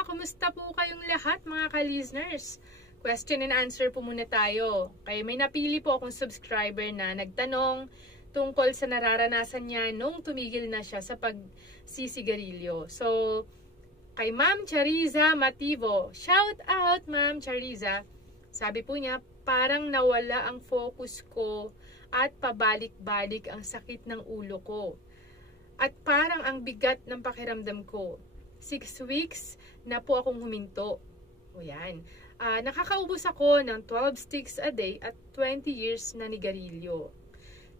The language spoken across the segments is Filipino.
Kumusta po kayong lahat mga ka-listeners? Question and answer po muna tayo. Kaya may napili po akong subscriber na nagtanong tungkol sa nararanasan niya nung tumigil na siya sa pagsisigarilyo. So, kay Ma'am Chariza Mativo, shout out Ma'am Chariza. Sabi po niya, parang nawala ang focus ko at pabalik-balik ang sakit ng ulo ko. At parang ang bigat ng pakiramdam ko. 6 weeks na po akong huminto. O yan. Nakakaubos ako ng 12 sticks a day at 20 years na nigarilyo.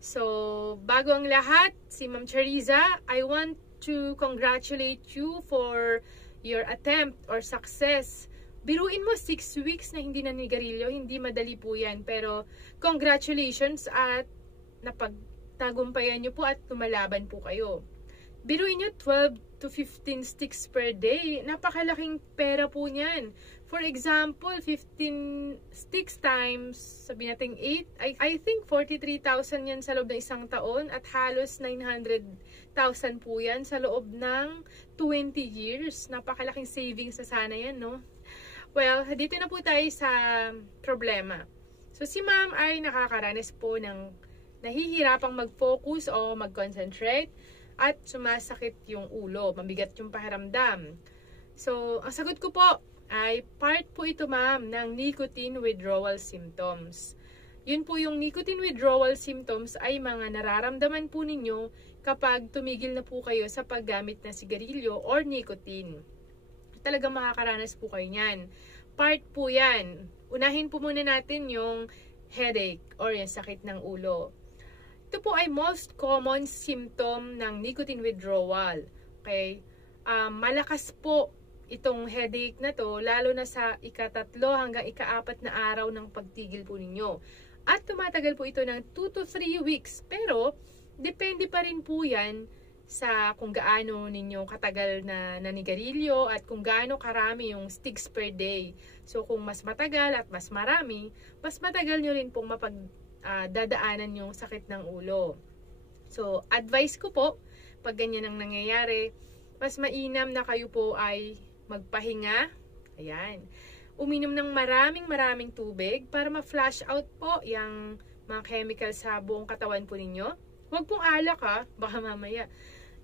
So, bago ang lahat, si Ma'am Chariza, I want to congratulate you for your attempt or success. Biruin mo 6 weeks na hindi na nigarilyo, hindi madali po yan. Pero, congratulations at napagtagumpayan nyo po at tumalaban po kayo. Biruin nyo 12 to 15 sticks per day. Napakalaking pera po niyan. For example, 15 sticks times, sabi natin 8, I think 43,000 yan sa loob ng isang taon at halos 900,000 po yan sa loob ng 20 years. Napakalaking savings na sana yan, no? Well, dito na po tayo sa problema. So, si ma'am ay nakakaranas po ng nahihirapang mag-focus o mag-concentrate at sumasakit yung ulo, mabigat yung pakiramdam. So, ang sagot ko po ay part po ito ma'am ng nicotine withdrawal symptoms. Yun po yung nicotine withdrawal symptoms ay mga nararamdaman po ninyo kapag tumigil na po kayo sa paggamit ng sigarilyo or nicotine. Talagang makakaranas po kayo niyan. Part po yan. Unahin po muna natin yung headache or yung sakit ng ulo. Ito po ay most common symptom ng nicotine withdrawal. Okay? Malakas po itong headache na to, lalo na sa ika-3 hanggang ika-4 na araw ng pagtigil po ninyo. At tumatagal po ito ng 2 to 3 weeks. Pero, depende pa rin po yan sa kung gaano ninyo katagal na nanigarilyo at kung gaano karami yung sticks per day. So, kung mas matagal at mas marami, mas matagal nyo rin pong dadaanan yung sakit ng ulo. So, advice ko po, pag ganyan ang nangyayari, mas mainam na kayo po ay magpahinga. Ayan. Uminom ng maraming tubig para ma-flush out po yung mga chemical sa buong katawan po ninyo. Huwag pong alak ha, baka mamaya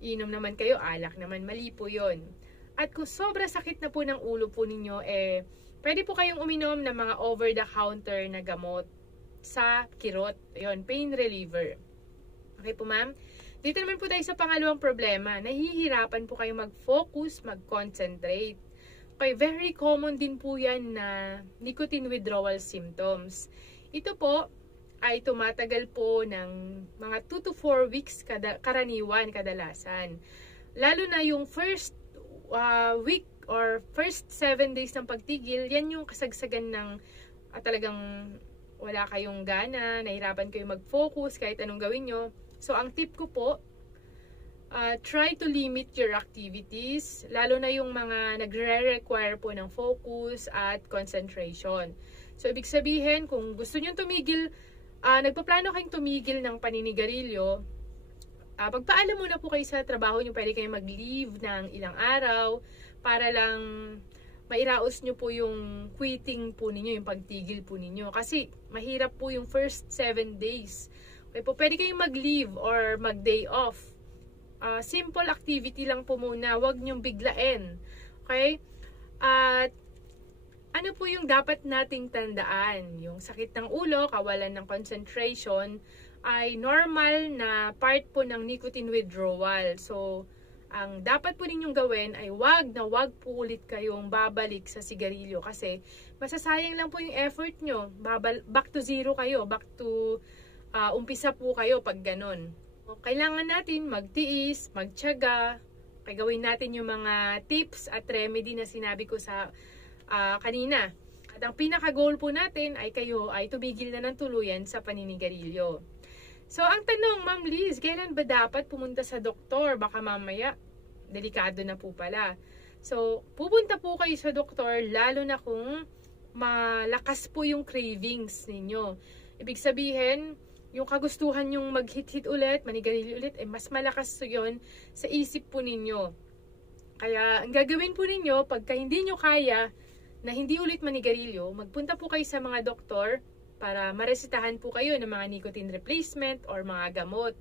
inom naman kayo, alak naman, mali po yun. At kung sobra sakit na po ng ulo po ninyo, pwede po kayong uminom ng mga over-the-counter na gamot sa kirot. Ayun, pain reliever. Okay po ma'am? Dito naman po tayo sa pangalawang problema. Nahihirapan po kayo mag-focus, mag-concentrate. Okay, very common din po yan na nicotine withdrawal symptoms. Ito po ay tumatagal po ng mga 2 to 4 weeks karaniwan kadalasan. Lalo na yung first week or first 7 days ng pagtigil, yan yung kasagsagan ng talagang wala kayong gana, nahirapan kayo mag-focus kahit anong gawin nyo. So, ang tip ko po, try to limit your activities, lalo na yung mga nagre-require po ng focus at concentration. So, ibig sabihin, kung gusto nyo tumigil, nagpaplano kayong tumigil ng paninigarilyo, pagpaalam muna po kayo sa trabaho nyo, pwede kayong mag-leave ng ilang araw para lang mairaos nyo po yung quitting po ninyo, yung pagtigil po ninyo. Kasi mahirap po yung first 7 days. Okay po, pwede kayong mag-leave or mag-day off. Simple activity lang po muna, huwag nyong biglain. Okay? At ano po yung dapat nating tandaan? Yung sakit ng ulo, kawalan ng concentration, ay normal na part po ng nicotine withdrawal. So, ang dapat po ninyong gawin ay wag po ulit kayong babalik sa sigarilyo kasi masasayang lang po yung effort nyo. Back to zero kayo, back to umpisa po kayo pag ganun. Kailangan natin magtiis, magtiyaga, gawin natin yung mga tips at remedy na sinabi ko sa kanina. At ang pinaka-goal po natin ay kayo ay tumigil na ng tuluyan sa paninigarilyo. So, ang tanong, Ma'am Liz, kailan ba dapat pumunta sa doktor? Baka mamaya, delikado na po pala. So, pupunta po kayo sa doktor, lalo na kung malakas po yung cravings ninyo. Ibig sabihin, yung kagustuhan yung mag-hit-hit ulit, manigarilyo ulit, mas malakas yun sa isip po ninyo. Kaya ang gagawin po ninyo, pagka hindi nyo kaya na hindi ulit manigarilyo, magpunta po kayo sa mga doktor para maresetahan po kayo ng mga nicotine replacement or mga gamot.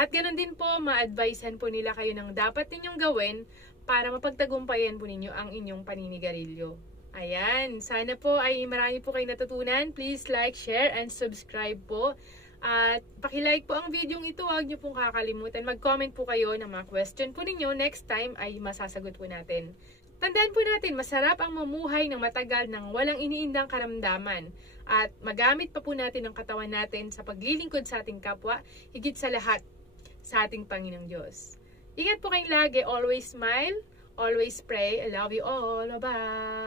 At ganoon din po, ma-advisehan po nila kayo ng dapat ninyong gawin para mapagtagumpayan po ninyo ang inyong paninigarilyo. Ayan, sana po ay marami po kayong natutunan. Please like, share, and subscribe po. At pakilike po ang video ito, huwag nyo pong kakalimutan. Mag-comment po kayo ng mga question po ninyo. Next time ay masasagot po natin. Tandaan po natin, masarap ang mamuhay ng matagal ng walang iniindang karamdaman. At magamit pa po natin ang katawan natin sa paglilingkod sa ating kapwa, higit sa lahat sa ating Panginoong Diyos. Ingat po kayong lagi. Always smile, always pray. I love you all. Bye-bye!